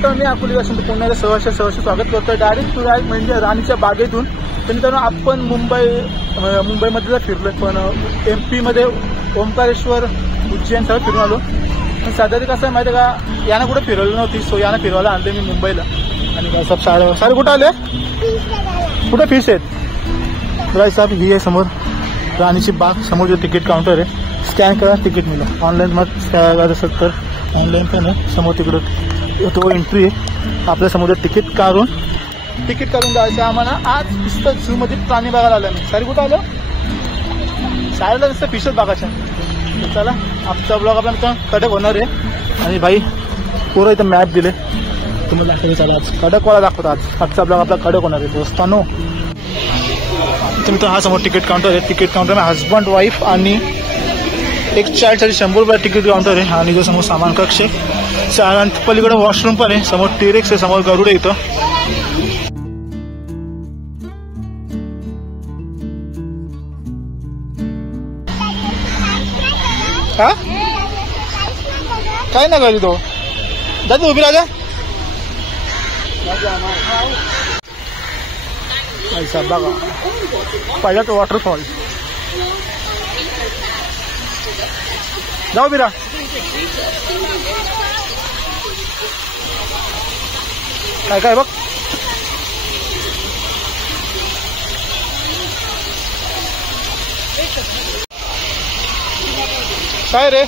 मित्रांनो, मी अकोली पासून पुण्याला सहर्ष स्वागत करतोय. डायरेक्ट म्हणजे राणीच्या बागेतून. तर मित्रांनो, आपण मुंबईमध्ये फिरलोय, पण MP मध्ये ओंकारेश्वर, उज्जैन सगळं फिरून आलो. पण सध्या कसं आहे माहिती आहे का, यानं कुठं फिरवलं नव्हती, सो यानं फिरवायला आणले मी मुंबईला. आणि सब सारे कुठं आले, कुठं फिश आहेत राय साहेब. ही आहे समोर राणीची बाग, समोर जो तिकीट काउंटर आहे, स्कॅन करा तिकीट मिळेल. ऑनलाईन मग स्कॅन करत असेल तर ऑनलाईन पण आहे. समोर तिकडं तो एंट्री आहे, आपल्या समोर तिकीट काढून जायचं आम्हाला. आज नुसतं झूमध्ये प्राणी बघायला आलं मी. सारी कुठं आलं, साऱ्याला नुसतं फिशच बघायचं. चला, आजचा ब्लॉग आपल्याला कडक होणार आहे. आणि भाई पुरं इथं मॅप दिले तुम्हाला दाखवतो. चला, आज कडकवाला दाखवतो. आजचा ब्लॉग आपला कडक होणार आहे दोस्तांनो. तुम्ही हा समोर तिकीट काउंटर आहे. तिकीट काउंटर में हस्बंड वाईफ आणि एक चाइल्डसाठी 100 रुपये तिकीट काउंटर आहे. आणि जो समोर सामान कक्ष आहे, पलीकडे वॉशरूम पण आहे. समोर टिरेक्स आहे, समोर गरुड आहे. इथं हा काय ना करी तो दादा उभी राजा. ऐसा बघा पहिला तो वॉटरफॉल. जाऊ बिरा. काय काय बघ, काय रे,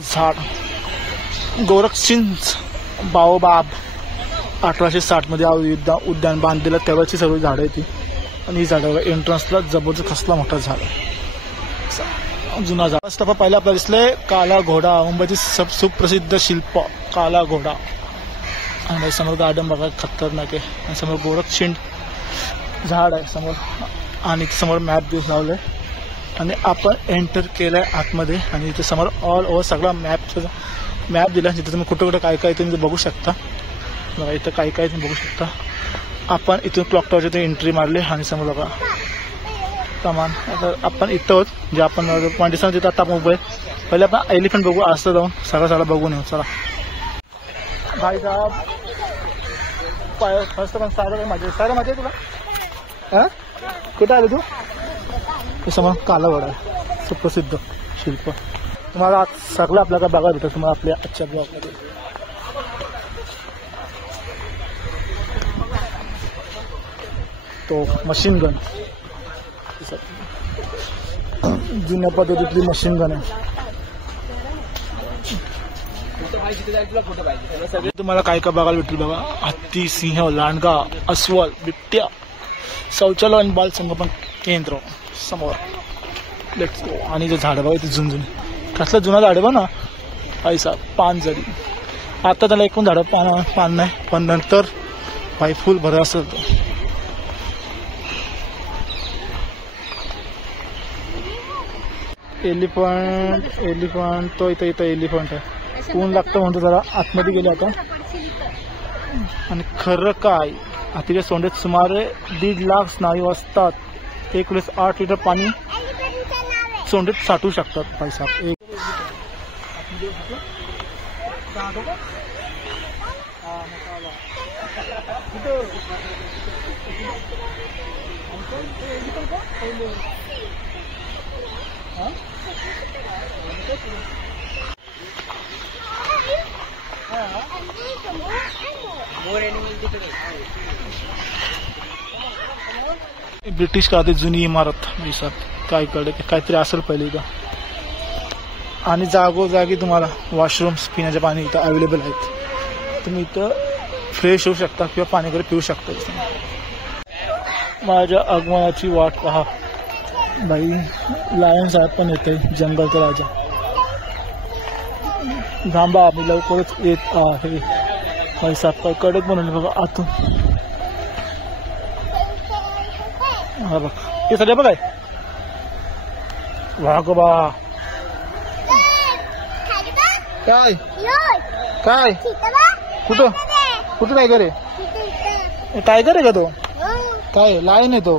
झाड गोरखसिंग बाओबाब 1860 मध्ये उद्यान बांधलेलं तेव्हाची सर्व झाडं आहे ती. आणि ही झाडं एंट्रन्सला जबरदस्त कसला मोठा झाड आहे, जुना झाड. रस्ता पहिला आपल्याला दिसले काला घोडा, मुंबईची सुप्रसिद्ध शिल्प काला घोडा. आणि समोर गार्डन बघा खतरनाक आहे. आणि समोर गोरखशिंड झाड आहे समोर. आणि समोर मॅप लावलंय आणि आपण एंटर केलंय आतमध्ये. आणि इथे समोर ऑल ओव्हर सगळा मॅप दिला, जिथे तुम्ही कुठं कुठं काय काय तुम्ही बघू शकता. बघा इथं काय काय तुम्ही बघू शकता. आपण इथून क्लॉक टॉवरच्या एंट्री मारली आणि समोर बघा सामान. आता आपण इथं होत जे आपण पॉईंट तिथं आता मोबाईल पहिले आपण एलिफंट बघू. असं जाऊन सगळं बघून येऊ. चला भाई साहेब, फर्स्ट पण सारं माझे तुला. हां कुठं आलं तू. समोर काला घोडा सुप्रसिद्ध शिल्प. तुम्हाला आज सगळं आपल्याला बघायला भेटतं तुम्हाला आपल्या आजच्या ब्लॉगमध्ये. तो मशीन गन, जुन्या पद्धतीतली मशीन गन आहे. तुम्हाला काय काय बघायला भेटेल बघा. हत्ती, सिंह, लांडगा, अस्वल, बिबट्या, शौचालय आणि बाल संगोपन केंद्र समोर. Let's go. आणि जे झाडं बघा ते झुंझुन कसलं जुना झाड आहे बघ ना. पैसा पान जरी आता त्याला एकूण झाडं पान नाही, पण नंतर भाई फुल भर असत. एलिफंट तो इथं एलिफंट आहे. ऊन लागतं म्हणतो जरा आतमध्ये गेले आता. आणि खरं काय, हातीच्या सोंडेत सुमारे 1.5 लाख स्नायू असतात. 1 वेळेस 8 लिटर पाणी सोंडेत साठवू शकतात. पैसा एक ब्रिटिश काळात जुनी इमारत काय कळलं काहीतरी असेल पहिले इथं. आणि जागोजागी तुम्हाला वॉशरूम्स, पिण्याचे पाणी इथं अवेलेबल आहेत. तुम्ही इथं फ्रेश होऊ शकता किंवा पाणी वगैरे पिऊ शकता. माझ्या आगमनाची वाट पहा. भाई लायन साहेब पण येते, जंगलचा राजा. थांबा आम्ही लवकरच येत आहे. भाई साहेब काय कडक बनवले बघा आतून. हा बघ हे सगळे बघाय वाघोबा. काय काय कुठं कुठं टायगर आहे? टायगर आहे का तो? काय लायन आहे तो?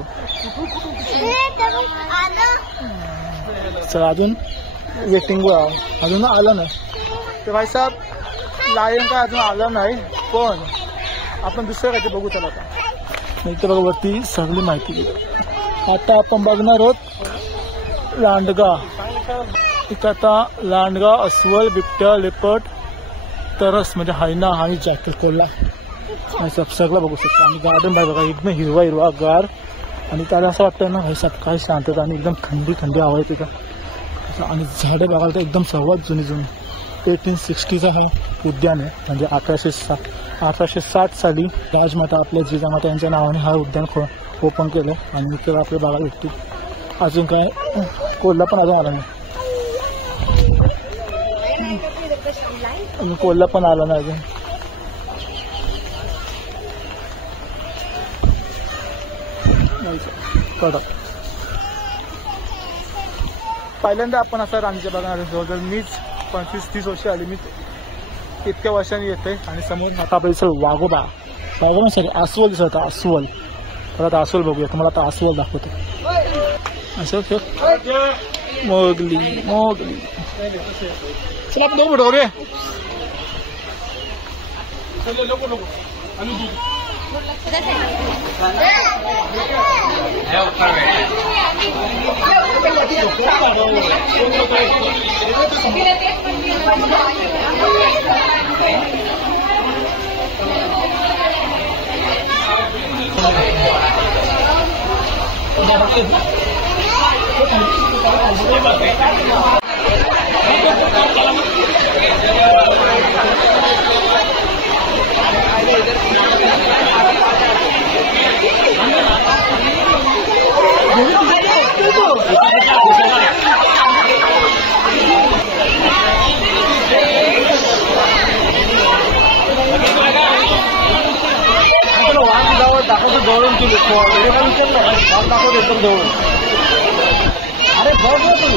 चला अजून वेटिंग अजून आलं नाही तर भाई साहेब लायन काय अजून आलं नाही पण आपण दुसरं काय ते बघू चला आता इथे बघा वरती सगळी माहिती आता आपण बघणार आहोत लांडगा इथं आता लांडगा अस्वल बिबट्या लेपट तरस म्हणजे हायना आणि जॅकेट कोल्हा सगळं बघू शकतो आणि गार्डन बाय बघा एकदम हिरवा गार आणि त्याला असं वाटतं ना भाई साहेब काय शांतता आणि एकदम थंडी हवा आहे तिथं आणि झाडे बघायला तर एकदम सर्वात जुनी 1860चा हा उद्यान आहे म्हणजे 1860 साली राजमाता आपल्या जिजामाता यांच्या नावाने हा उद्यान ओपन केलं आणि इथे आपल्या बघायला भेटतील अजून काय कोल्हा पण अजून आला नाही कोल्हा पण आला नाही अजून पहिल्यांदा आपण असं राणीच्या बघणार जवळजवळ मीच 25-30 वर्ष आली मी इतक्या वर्षांनी येते आणि समोर आता आपल्या दिसत वाघोबा सॉरी अस्वल दिसत होता अस्वल तर आता अस्वल बघूया तुम्हाला आता अस्वल दाखवतो असं मोगली चला आपण दोघं रे दाखवतो जवळून तुला दाखवतो एकदम जवळून अरे बघ तू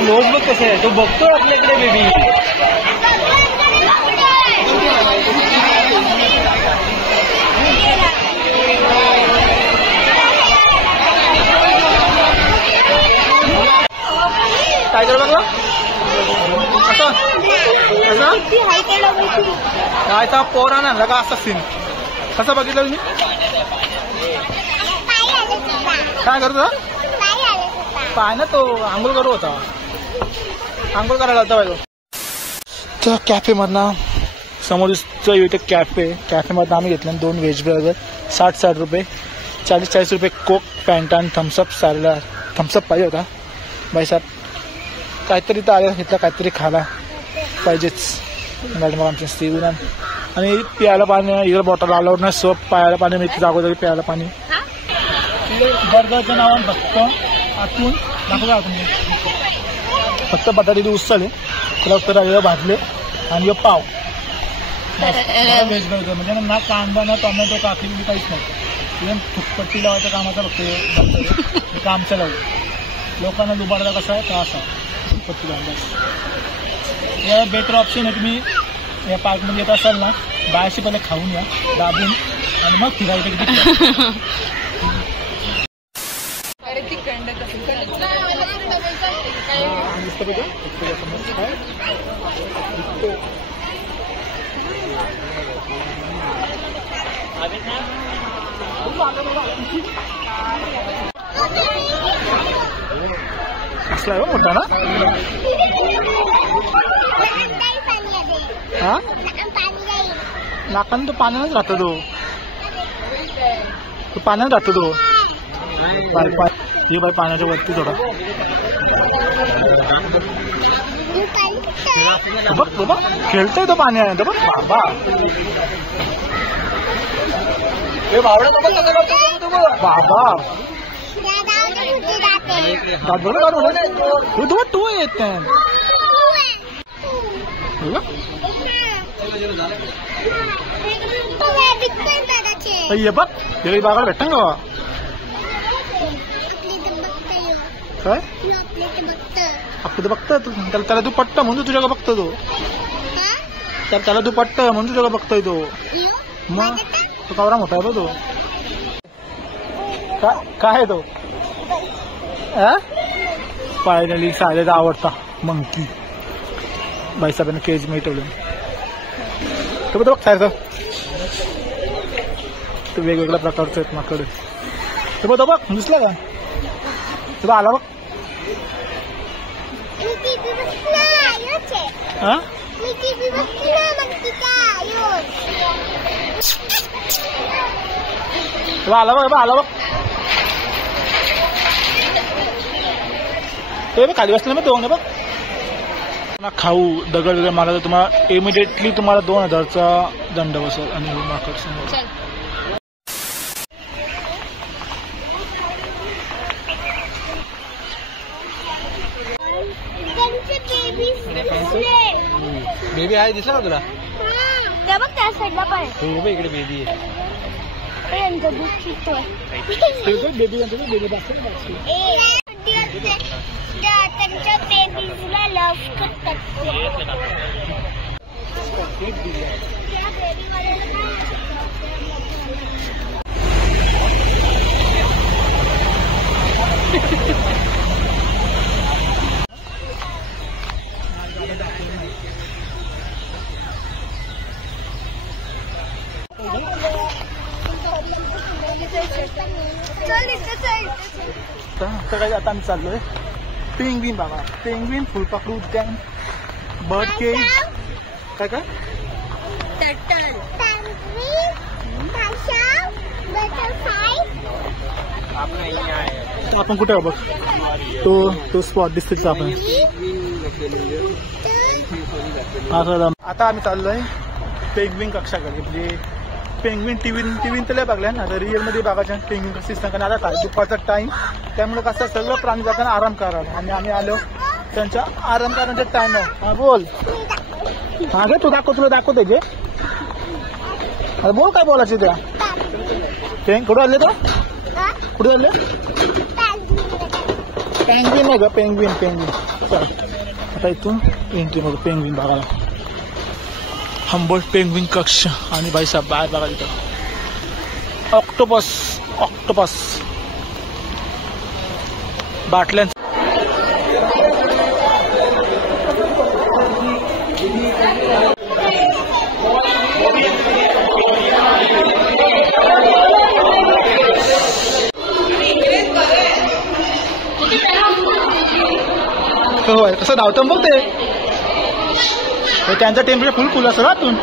नोट बघ कसं आहे तो बघतो आपल्याकडे बेबी काय कर बघ काय पोरा ना लगा असा सीन कसा बघितलं तुम्ही काय करतो पाय ना तो आंघोळ करू होता आंघोळ करायला होता पाहिजे त्या कॅफेमधनं समोर इथे कॅफेमधनं आम्ही घेतलं 2 व्हेज बर्गर 60 रुपये 40 रुपये कोक पॅन्ट आणि थम्सअप पाहिजे होता भाईसाहेब काहीतरी तर आलं घेतलं काहीतरी खायला पाहिजेच मॅडम आमच्या स्टीवन आणि प्यायला पाणी इकडे बॉटल अलाउड नाही सोप प्यायला पाणी मी जागोजागी प्यायला पाणी बर्गरचं नाव फक्त आतून दाखवता तुम्ही फक्त बटाट्याची उसळ आहे त्याला फक्त रवा भाजले आणि हे पाव व्हेज बर्गर म्हणजे ना कांदा ना टोमॅटो काकडी काहीच नाही एकदम फुटपट्टी लावायचं कामाचा फक्त काम चालवलं लोकांना दुबारला कसा आहे का असा फुटपट्टी लावून या बेटर ऑप्शन आहे तुम्ही या पार्कमध्ये येत असाल ना बायाशी पहिले खाऊन या दाबून आणि मग फिरायचं असला आहे मोठा ना हा नाकाने तो पाण्यानेच राहतो तो पाण्यात राहतो तो हे बाय पाण्याच्या वरती थोडा बघ बघ खेळतोय तो पाण्याने बघ बाबा बाबा तू येत ये बघ गेली बागाला भेटतं का काय आपलं बघतं त्याला तू पट्ट म्हणून तुझ्या बघतो तो त्याला तू पट्ट म्हणून तुझ्या बघतोय तो मग तो कावरा मोठा आहे बघ तो काय आहे तो? फायनली सायलेचा आवडता मंकी बाईसाहेबांनी केज मध्ये ठेवलं. तो बघ सायरचं तो वेगवेगळ्या प्रकारचे आहेत माकडे. तो बघ दिसला का? तुला आला बघ. हा तुला आला बघ आला बघ. ते बघ खाली बसलं मग दोन बघ. खाऊ दगड वगैरे मारा तर तुम्हाला इमिडिएटली तुम्हाला 2000चा दंड बसेल. आणि माकड समोर बेबी आहे दिसला का तुला? त्या बघ त्या साईडला पण हो इकडे बेबी आहे. त्यांच्या बेबीजला लव्ह करतात. आता आम्ही चाललोय पेंग्विन बघा. पेंग्विन फुलपाखरू उद्यान बर्ड केज काय काय आपण कुठे बघ तो स्पॉट दिसतो आपण. आता आम्ही चाललोय पेंग्विन कक्षाकडे. म्हणजे पेंग्विन टीव्ही तर लय बघल्या ना तर रिअलमध्ये बघायच्या पेंग्विन कसं दिसतं. कारण आता दुपारचा टाइम त्यामुळे कसं सगळं प्राणी जाताना आराम करायला आणि आम्ही आलो त्यांच्या आराम करण्याचा टाइम आहे. हा बोल. हा गे तू दाखव तुला दाखव त्याचे. बोल काय बोलायचं त्या कुठे आले तर कुठे आले? पेंग्विन आहे का? पेंग्विन चल आता इथून एंट्री मध्ये पेंग्विन बघायला. हंबोल्ट पेंग्विन कक्ष आणि बाईसाहेब बाहेर बघा तिथं ऑक्टोपस बाटल्यां. होय कसं धावतं बघ ते. त्यांचा टेम्परेचर फुल असं राहतून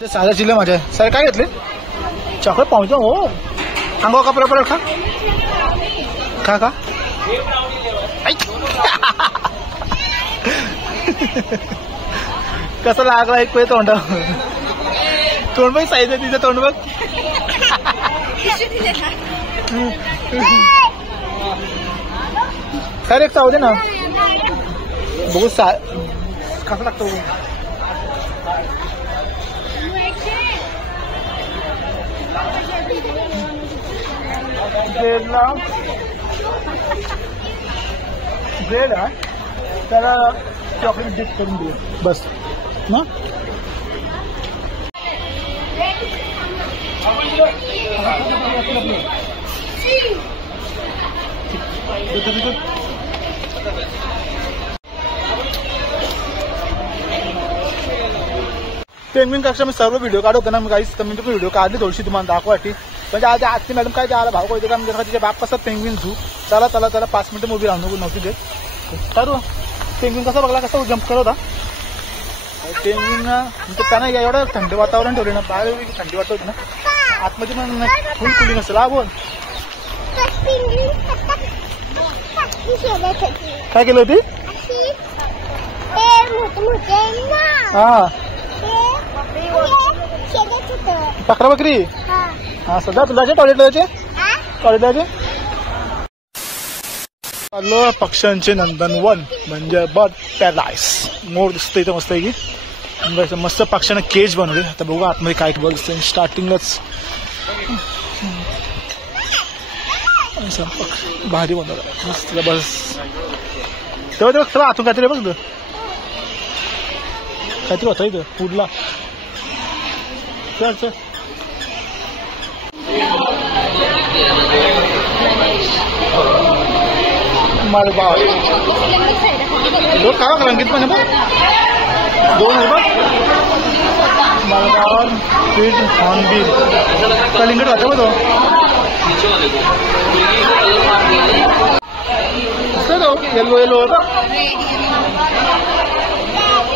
ते साधा चिल्ले माझ्या सर काय घेतले चॉकलेट पाहतो. हो सांगो का परत खा खा कसं लागला एक पै तोंड बघ साईज आहे तिचं तोंड बघ. सर एक चावू दे ना बघू कसं लागतो. ब्रेड आहे त्याला चॉकलेट डिप करून देऊ बस ना. पेंग्विन कक्षा मी सर्व व्हिडिओ काढतो ना मी काहीच कमी व्हिडिओ काढली थोडीशी तुम्हाला दाखवायची. म्हणजे आज आजची मॅडम काय त्याला भाव कळते कारण तिच्या बाप कसं पेंग्विन झू चला 5 मिनिटं मूवी राहून नव्हती देत. ठरव पेंग्विन कसा बघला कसा जम्प करत होता. पेंग्विन म्हणजे त्यांना एवढं थंड वातावरण ठेवले ना बाहेर थंडी वाटत होती ना आतमध्ये पण फुल कुलिंग असेल. हा बोल काय केलं होती. हा बकरा बकरी हा सध्या तुझ्याचे टॉयलेट चाललो पक्ष्यांचे नंदनवन म्हणजे बर्ड पॅराडाईस. मोर दिसतं इथं मस्त आहे की मस्त पक्ष्यांना केज बनवले. आता बघू आतमध्ये काय बघ दिसतं स्टार्टिंगलाच भारी बनवलं मस्त बस. तेव्हा तेव्हा आतून काहीतरी बघ काहीतरी होतं इथं पुढला चल मलबार काय बघ रंगीत पण आहे बघ 2 आहे बघ मलबार स्वीट हॉर्नबिल कलिंगड राहतं बघ तो असतं तो येलो येलो होता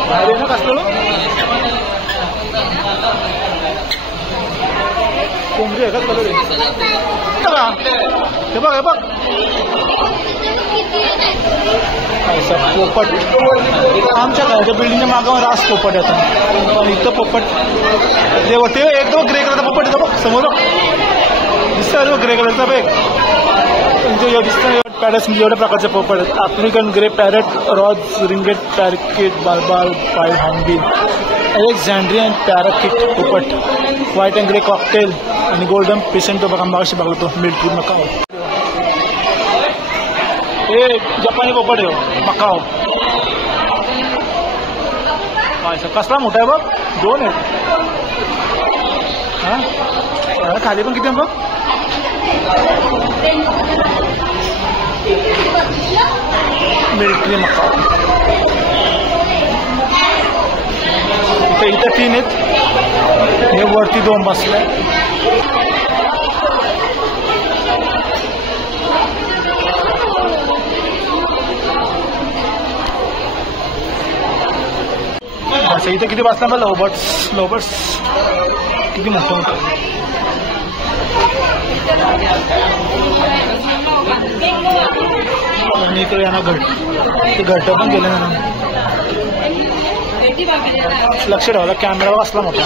भारी आहे ना कसलं कोंबडी आहे का कलर आहे हे बघ हे बघ पोपट आमच्या घराच्या बिल्डिंगच्या मागावर रास पोपट येतो पण इथं पोपट ते एकदम ग्रे कलरचा पोपट येतो बघ समोर दिसतं ग्रे कलरचा बघ दिसतं पॅरेट्स म्हणजे एवढ्या प्रकारचे पोपट आहेत African grey parrot rose ringed parakeet बालबाल पाय हॉर्नबिल अलेक्झांड्रियन पॅराकिट पोपट व्हाईट अँड ग्रे कॉकटेल आणि गोल्डन पेशंट तो बघा मागाशी बघला तो मिल्ट्री मकाओ हे जपानी पोपट आहे मकाओ कसला मोठा आहे बघ 2 आहेत हा खाली पण किती आहे बघ मिल्ट्री मकाओ इथं 3 आहेत हे वरती 2 बसले अच्छा इथं किती बसला बघ लोबर्ट्स किती मोठं आणि इकडे यांना घट्ट पण गेले ना लक्ष ठेवायला कॅमेरा असला मोठा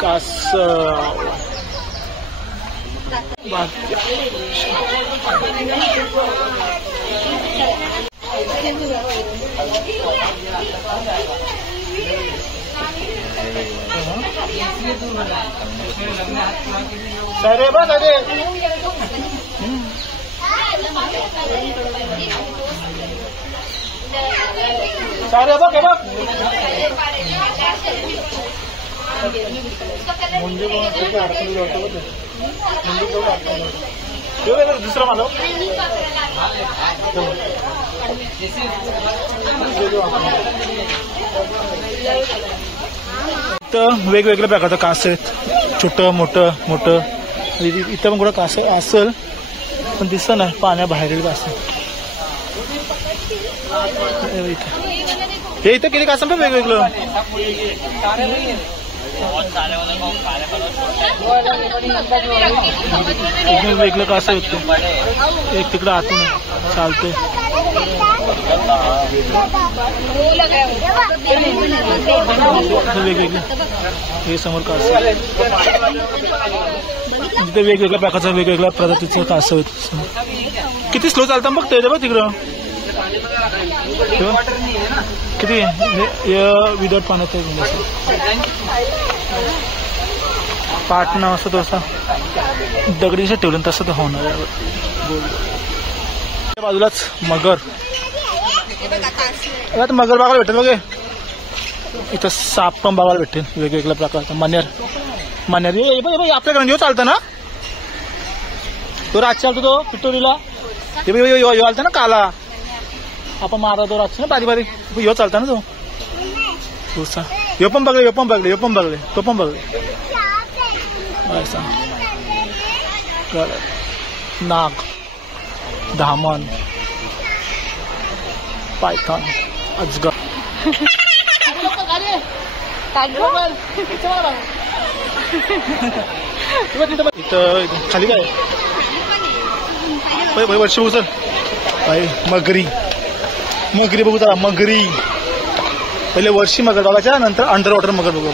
कास सारे बघ अरे सारे बघ बघ म्हणजे दुसरा मला तर वेगवेगळ्या प्रकारचं कास आहेत छोटं मोठं इथं पण कुठं कास असेल पण दिसत नाही पाण्याबाहेर कास हे इथं किती कास पण वेगवेगळं वेगळं कसं होतं एक तिकडं आतून चालते वेगवेगळे हे समोर कास तिथे वेगवेगळ्या प्रकारचं वेगवेगळ्या प्रजातीचं कास होत किती स्लो चालतं बघ ते बघ तिकडं किती विदाउट पाण्यात पाटणं असं तसं दगडीचं ठेवलं तसं तर होणार आहे बाजूलाच मगर आता मगर बघायला भेटेल बघे इथं साप पण बघायला भेटेल वेगवेगळ्या प्रकारचा मण्यार आपल्याकडे येऊ चालतं ना तो रात चालतो तो पिटोरीला ते आलता ना काला आपण मारा तो रात ना बारी बारी यो चालता ना तो यो पण बघले तो पण बघले नाग धामण पायथन अजगर इथं खाली काय वर्ष उचल मगरी बघू जरा मगरी पहिले वर्षी मगर बघायच्या नंतर अंडर वॉटर मगर बघू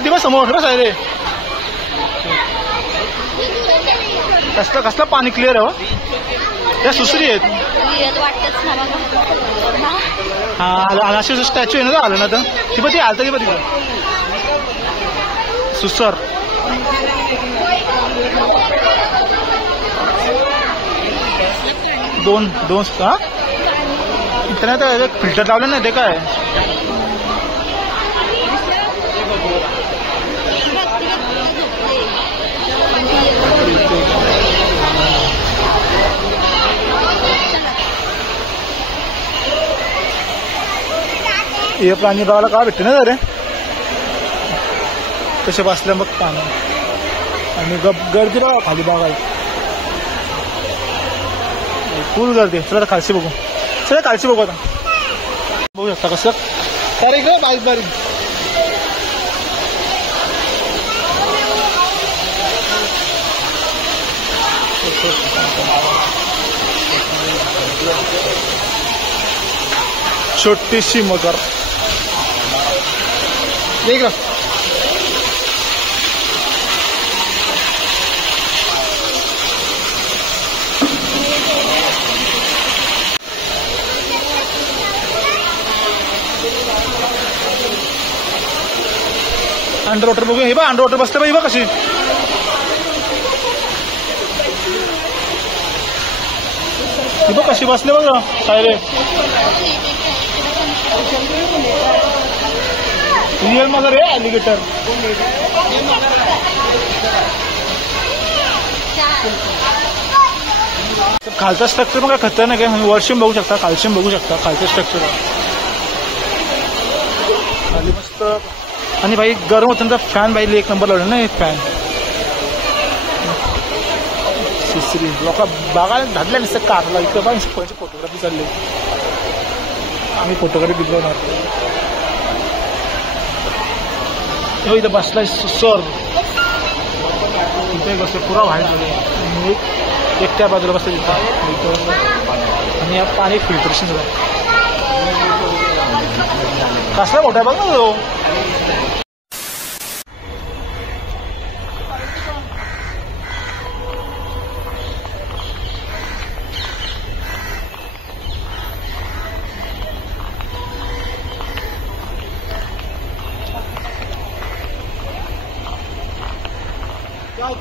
ती समोर बस आहे रे कसलं पाणी क्लिअर आहे त्या सुसरी आहेत हा अशी स्टॅच्यू आहे ना आलं ना तर ती आलं ती तिकडं सुसर दोन हा इथं फिल्टर लावलं ना ते काय हे प्राणी बघायला का भेटते ना जरे कसे बसल्या मग पाणी आणि गर्दी बघा खाली बघायला फुल गर्दी. चला खालची बघू. चला खालची बघू आता. बघू शकता कसं तारीख बारीक बारीक छोटीशी मगर देख ना. अंडर वॉटर बघू. हे बघ अंडर वॉटर बसले बाई बघ कशी बघ कशी बसले बघ सायरे. रिअल मगर आहे अलिगेटर. खालचा स्ट्रक्चर मग काय खतरनाक आहे. वॉशरूम बघू शकता कॅल्शियम बघू शकता खालचं स्ट्रक्चर खाली मस्त. आणि भाई गरम होतं तर फॅन बाईला एक नंबर लावला ना एक फॅन. सिसरी लोक बघायला धाडल्या नसतं कारला इकडं बघ फोटोग्राफी चालली. आम्ही फोटोग्राफी दिलो इथं बसलाय सर. इथे कसं पुरा बाहेर एकट्या बाजूला बसलं तिथं. आणि या पाणी फिल्टरेशन झालं कसला मोठा बघ ना तो.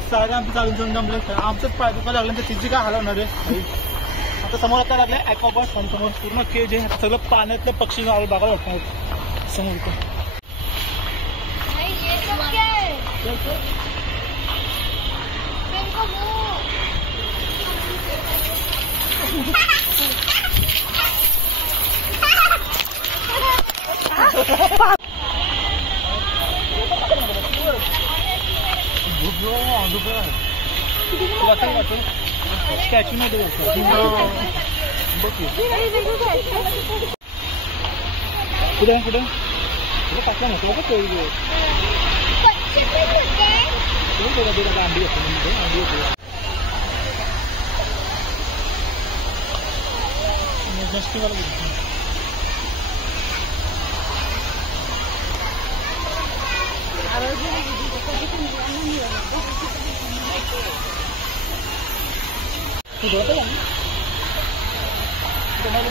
सारे आमचं चालून जाऊन जमलं आमचंच पाय दुखायला लागलं तर तिची काय हलवणार आहे. आता समोर आता लागलाय ॲक्वापार्क आणि समोर पूर्ण केज आहे. सगळं पाण्यातले पक्षी बघायला वाटणार समोर. स्टॅच्यू मध्ये कुठे कुठे टाकला नको का तो अंडी येतो.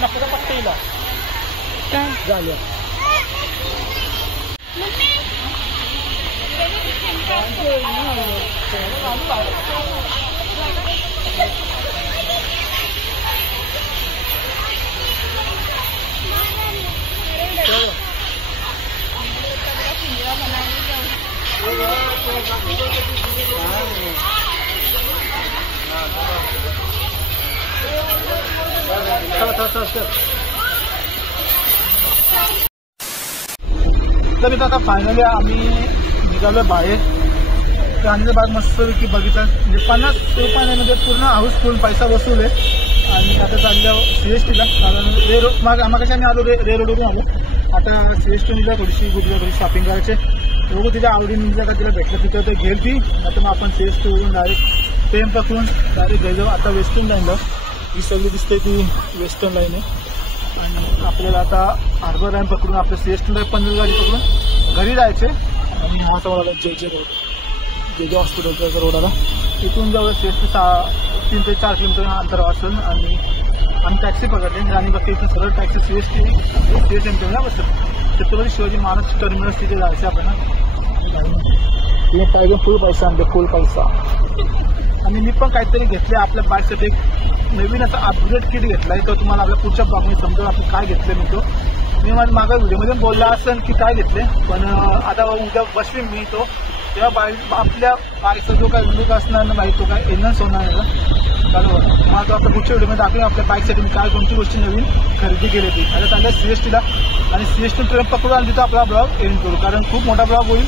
नको पट्ट येईल काय झालं. तर आता फायनली आम्ही निघालो बाहेर. राणीचा बाग मस्तपैकी बघितलं म्हणजे 50 रुपयामध्ये पूर्ण हाऊसफुल पैसा वसूल आहे. आणि आता चालल्या CSTला कारण माग आम्हाला आम्ही आलो रे रोडवरून आलो. आता CSTला थोडीशी गुजरा थोडी शॉपिंग करायचे. बघू तिच्या आवडीने का तिला भेटलं तिथं तर घेईल ती. आता मग आपण CSTवरून डायरेक्ट ट्रेन पकडून डायरेक्ट घरी जाऊ. आता वेस्टर्न लाईनला ही सगळी दिसते ती वेस्टर्न लाईन आहे. आणि आपल्याला आता हार्बर लाईन पकडून आपल्या CSTला 15 गाडी पकडून घरी जायचे. आणि महासवाडाला जे हॉस्पिटलच्या रोडाला इथून जवळ CST 3 ते 4 किलोमीटर अंतर असेल. आणि आम्ही टॅक्सी पकडली आणि बघते इथून सरळ टॅक्सी CSTला बसत छत्रपती शिवाजी महाराज टर्मिनस तिथे जायचं आपल्याला. तिने पाहिजे फुल पैसा आणते फुल पैसा. आणि मी पण काहीतरी घेतले आपल्या बायसाठी नवीन असा अपग्रेड किट घेतलाय तो तुम्हाला आपल्या पुढच्या ब्लॉगमध्ये समजेल आपण काय घेतलं मी तो. मी माझ्या मागं व्हिडिओमध्ये बोलला असेल की काय घेतले, पण आता उद्या बसवीन मी तो, तेव्हा आपल्या बाईकचा जो काय लुक असणार ना बाईक तो काय एनहान्स होणार आहे ना. चालू मला तो आपल्या पुढच्या व्हिडिओमध्ये दाखवेन आपल्या बाईकसाठी मी काय कोणती गोष्टी नवीन खरेदी केली होती. आता चालल्या CSTला आणि CST ट्रेन पकडून आणि तिथं आपला ब्लॉग एंड करू, कारण खूप मोठा ब्लॉग होईल.